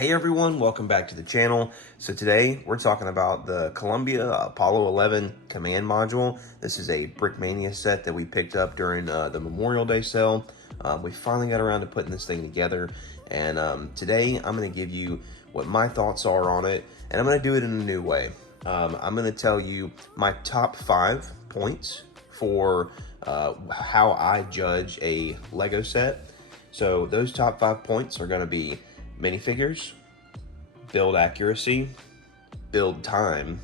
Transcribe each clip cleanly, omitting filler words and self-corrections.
Hey everyone, welcome back to the channel. So today we're talking about the Columbia Apollo 11 command module. This is a Brickmania set that we picked up during the Memorial Day sale. We finally got around to putting this thing together, and today I'm going to give you what my thoughts are on it, and I'm going to do it in a new way. I'm going to tell you my top 5 points for how I judge a Lego set. So those top 5 points are going to be minifigures, build accuracy, build time,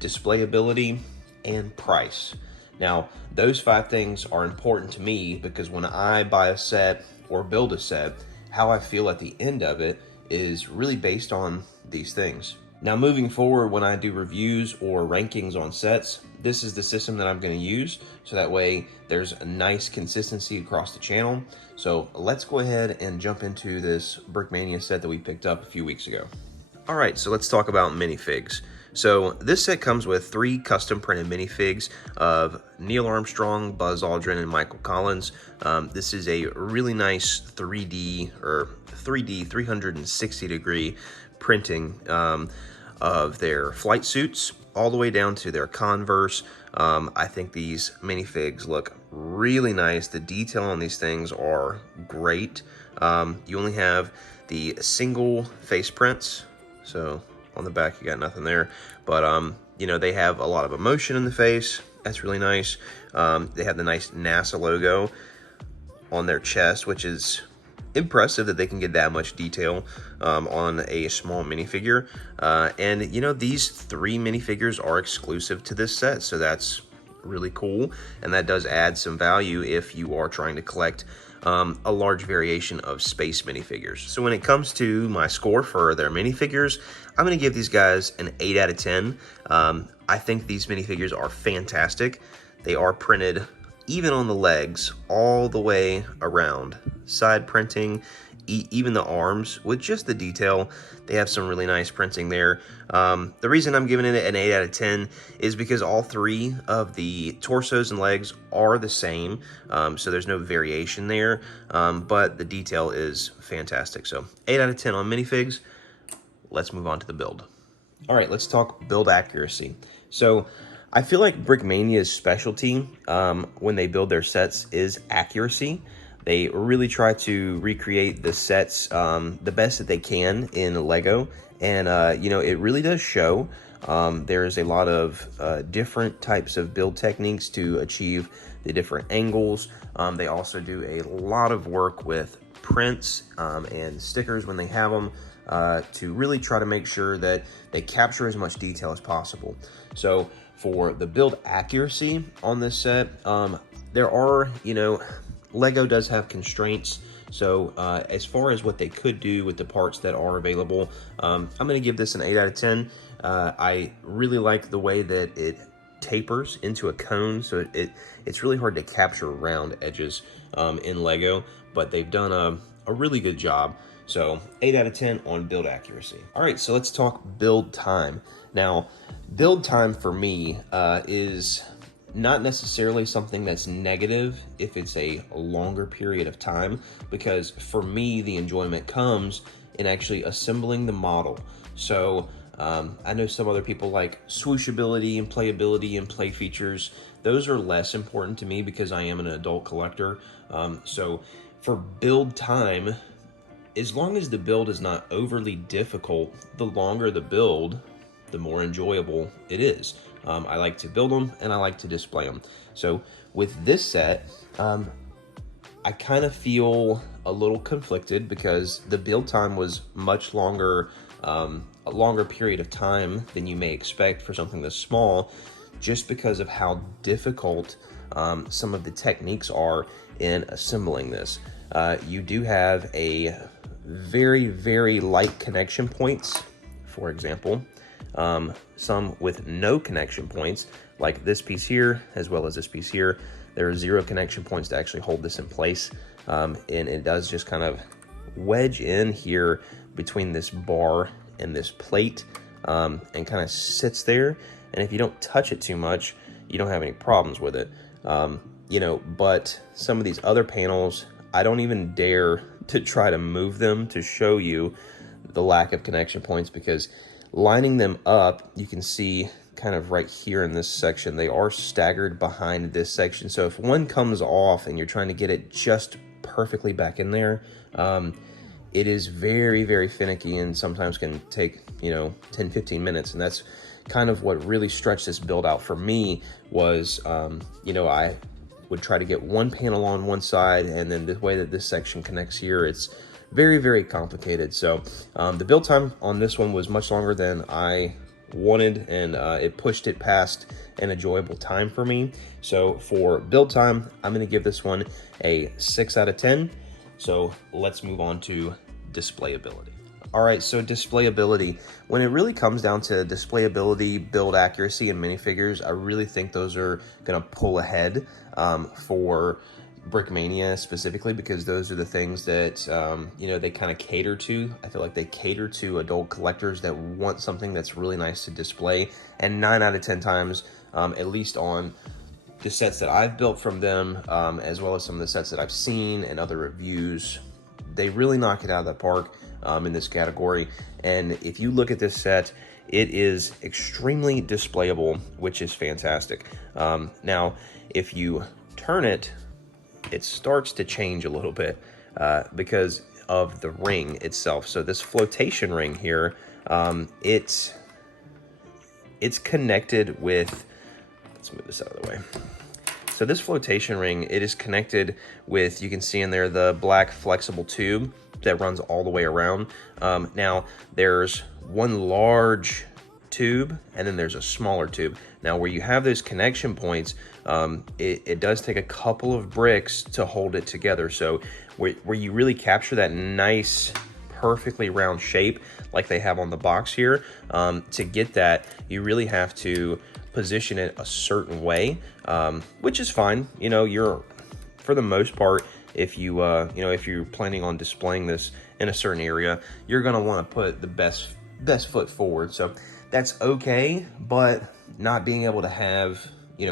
displayability, and price. Now, those 5 things are important to me because when I buy a set or build a set, how I feel at the end of it is really based on these things. Now, moving forward, when I do reviews or rankings on sets, this is the system that I'm going to use, so that way there's a nice consistency across the channel. So let's go ahead and jump into this Brickmania set that we picked up a few weeks ago. All right, so let's talk about minifigs. So this set comes with 3 custom printed minifigs of Neil Armstrong, Buzz Aldrin, and Michael Collins. This is a really nice 3D 360 degree printing of their flight suits all the way down to their Converse. I think these minifigs look really nice. The detail on these things are great. You only have the single face prints, so on the back you got nothing there, but you know, they have a lot of emotion in the face. That's really nice. They have the nice NASA logo on their chest, which is impressive that they can get that much detail on a small minifigure. And you know, these 3 minifigures are exclusive to this set, so that's really cool, and that does add some value if you are trying to collect a large variation of space minifigures. So when it comes to my score for their minifigures, I'm going to give these guys an 8 out of 10. I think these minifigures are fantastic. They are printed even on the legs all the way around, side printing, even the arms with just the detail. They have some really nice printing there. The reason I'm giving it an 8 out of 10 is because all 3 of the torsos and legs are the same, so there's no variation there, but the detail is fantastic. So 8 out of 10 on minifigs. Let's move on to the build. All right, let's talk build accuracy. So I feel like Brickmania's specialty when they build their sets is accuracy. They really try to recreate the sets the best that they can in Lego, and you know, it really does show. There's a lot of different types of build techniques to achieve the different angles. They also do a lot of work with prints and stickers when they have them to really try to make sure that they capture as much detail as possible. So for the build accuracy on this set, there are, you know, Lego does have constraints. So as far as what they could do with the parts that are available, I'm going to give this an 8 out of 10. I really like the way that it tapers into a cone, so it's really hard to capture round edges in Lego, but they've done a really good job. So 8 out of 10 on build accuracy. All right, so let's talk build time. Now, build time for me is not necessarily something that's negative if it's a longer period of time, because for me, the enjoyment comes in actually assembling the model. So I know some other people like swooshability and playability and play features. Those are less important to me because I am an adult collector. So for build time, as long as the build is not overly difficult, the longer the build, the more enjoyable it is. I like to build them and I like to display them. So with this set, I kind of feel a little conflicted because the build time was much longer, a longer period of time than you may expect for something this small, just because of how difficult some of the techniques are in assembling this. You do have a very, very light connection points, for example. Some with no connection points, like this piece here, as well as this piece here. There are 0 connection points to actually hold this in place, and it does just kind of wedge in here between this bar and this plate, and kind of sits there. And if you don't touch it too much, you don't have any problems with it. You know, but some of these other panels, I don't even dare to try to move them to show you the lack of connection points, because lining them up, you can see kind of right here in this section, they are staggered behind this section. So if one comes off and you're trying to get it just perfectly back in there, it is very, very finicky and sometimes can take, 10-15 minutes. And that's kind of what really stretched this build out for me was, I would try to get one panel on one side, and then the way that this section connects here, it's very, very complicated. So the build time on this one was much longer than I wanted, and it pushed it past an enjoyable time for me. So for build time, I'm going to give this one a 6 out of 10. So let's move on to displayability. All right, so displayability, when it really comes down to displayability, build accuracy, and minifigures, I really think those are going to pull ahead for Brickmania specifically, because those are the things that, they kind of cater to. I feel like they cater to adult collectors that want something that's really nice to display. And 9 out of 10 times, at least on the sets that I've built from them, as well as some of the sets that I've seen and other reviews, they really knock it out of the park in this category. And if you look at this set, it is extremely displayable, which is fantastic. Now, if you turn it, it starts to change a little bit because of the ring itself. So this flotation ring here, it's connected with, let's move this out of the way. So this flotation ring, it is connected with, you can see in there, the black flexible tube that runs all the way around. Now, there's one large tube, and then there's a smaller tube. Now, where you have those connection points, it does take a couple of bricks to hold it together. So where you really capture that nice, perfectly round shape like they have on the box here, to get that, you really have to position it a certain way, which is fine. You're, for the most part, if you if you're planning on displaying this in a certain area, you're gonna want to put the best foot forward. So that's okay, but not being able to have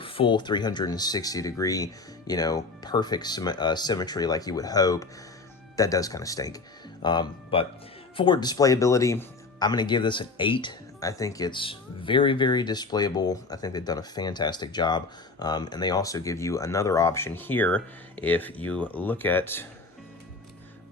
full 360 degree perfect symmetry like you would hope, that does kind of stink. But for displayability, I'm gonna give this an 8. I think it's very, very displayable. I think they've done a fantastic job. And they also give you another option here. If you look at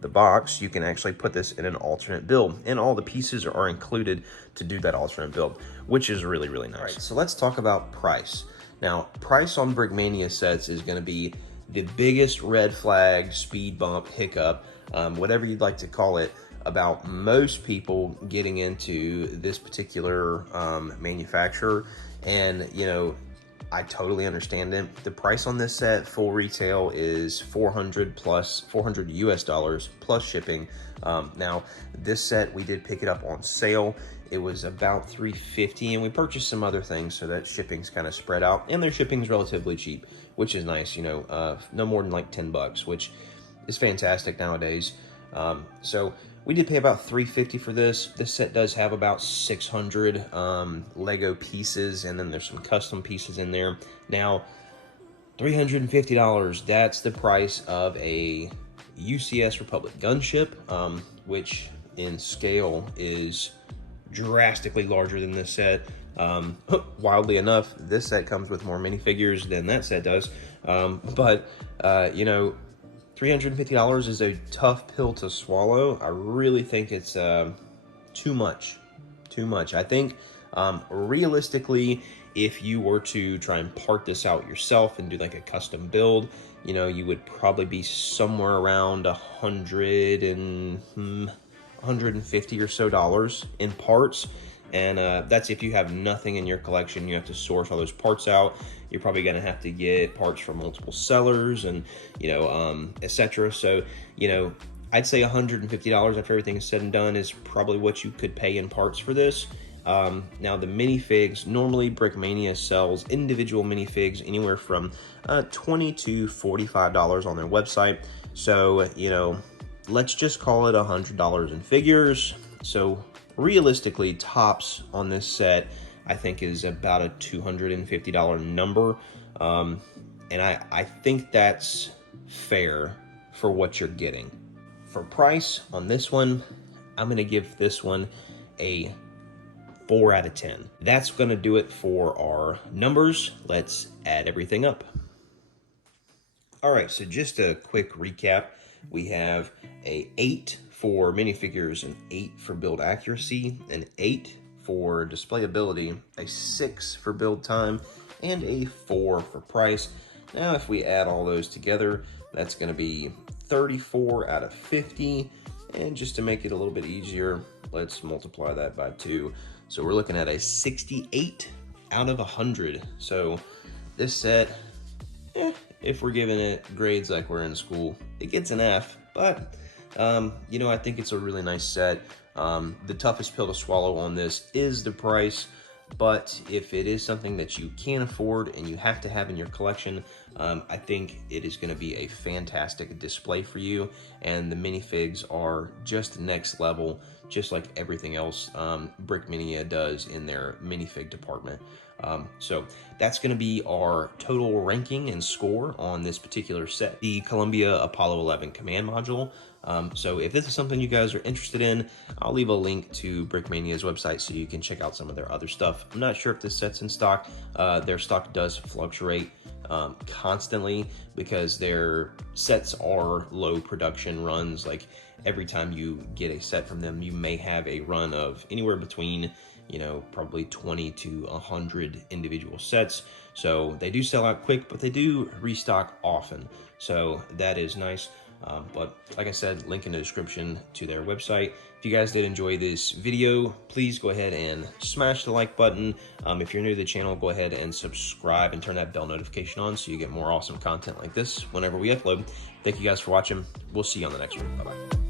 the box, you can actually put this in an alternate build, and all the pieces are included to do that alternate build, which is really, really nice. All right, so let's talk about price. Now, price on Brickmania sets is going to be the biggest red flag, speed bump, hiccup, whatever you'd like to call it, about most people getting into this particular manufacturer. And I totally understand it. The price on this set, full retail, is $400 US plus shipping. Now, this set, we did pick it up on sale. It was about $350, and we purchased some other things, so that shipping's kind of spread out, and their shipping's relatively cheap, which is nice. No more than like $10, which is fantastic nowadays. So we did pay about $350 for this. This set does have about 600 Lego pieces, and then there's some custom pieces in there. Now, $350, that's the price of a UCS Republic gunship, which in scale is drastically larger than this set. Wildly enough, this set comes with more minifigures than that set does. But $350 is a tough pill to swallow. I really think it's too much. I think realistically, if you were to try and part this out yourself and do like a custom build, you would probably be somewhere around $150 or so in parts. And that's if you have nothing in your collection. You have to source all those parts out. You're probably going to have to get parts from multiple sellers and, etc. So, I'd say $150 after everything is said and done is probably what you could pay in parts for this. Now, the minifigs, normally Brickmania sells individual minifigs anywhere from $20 to $45 on their website. So, let's just call it $100 in figures. So realistically, tops on this set, I think, is about a $250 number. And I think that's fair for what you're getting. For price on this one, I'm gonna give this one a 4 out of 10. That's gonna do it for our numbers. Let's add everything up. All right, so just a quick recap. We have a 8 for minifigures, an 8 for build accuracy, an 8 for displayability, a 6 for build time, and a 4 for price. Now, if we add all those together, that's gonna be 34 out of 50. And just to make it a little bit easier, let's multiply that by 2. So we're looking at a 68 out of 100. So this set, if we're giving it grades like we're in school, it gets an F, but you know, I think it's a really nice set. The toughest pill to swallow on this is the price, but if it is something that you can afford and you have to have in your collection, I think it is going to be a fantastic display for you. And the minifigs are just next level, just like everything else Brickmania does in their minifig department. So that's going to be our total ranking and score on this particular set, the Columbia Apollo 11 command module. So if this is something you guys are interested in, I'll leave a link to Brickmania's website so you can check out some of their other stuff. I'm not sure if this set's in stock. Their stock does fluctuate constantly because their sets are low production runs. Like every time you get a set from them, you may have a run of anywhere between, you know, probably 20 to 100 individual sets. So they do sell out quick, but they do restock often. So that is nice. But like I said, link in the description to their website. If you guys did enjoy this video, please go ahead and smash the like button. If you're new to the channel, go ahead and subscribe and turn that bell notification on so you get more awesome content like this whenever we upload. Thank you guys for watching. We'll see you on the next one. Bye-bye.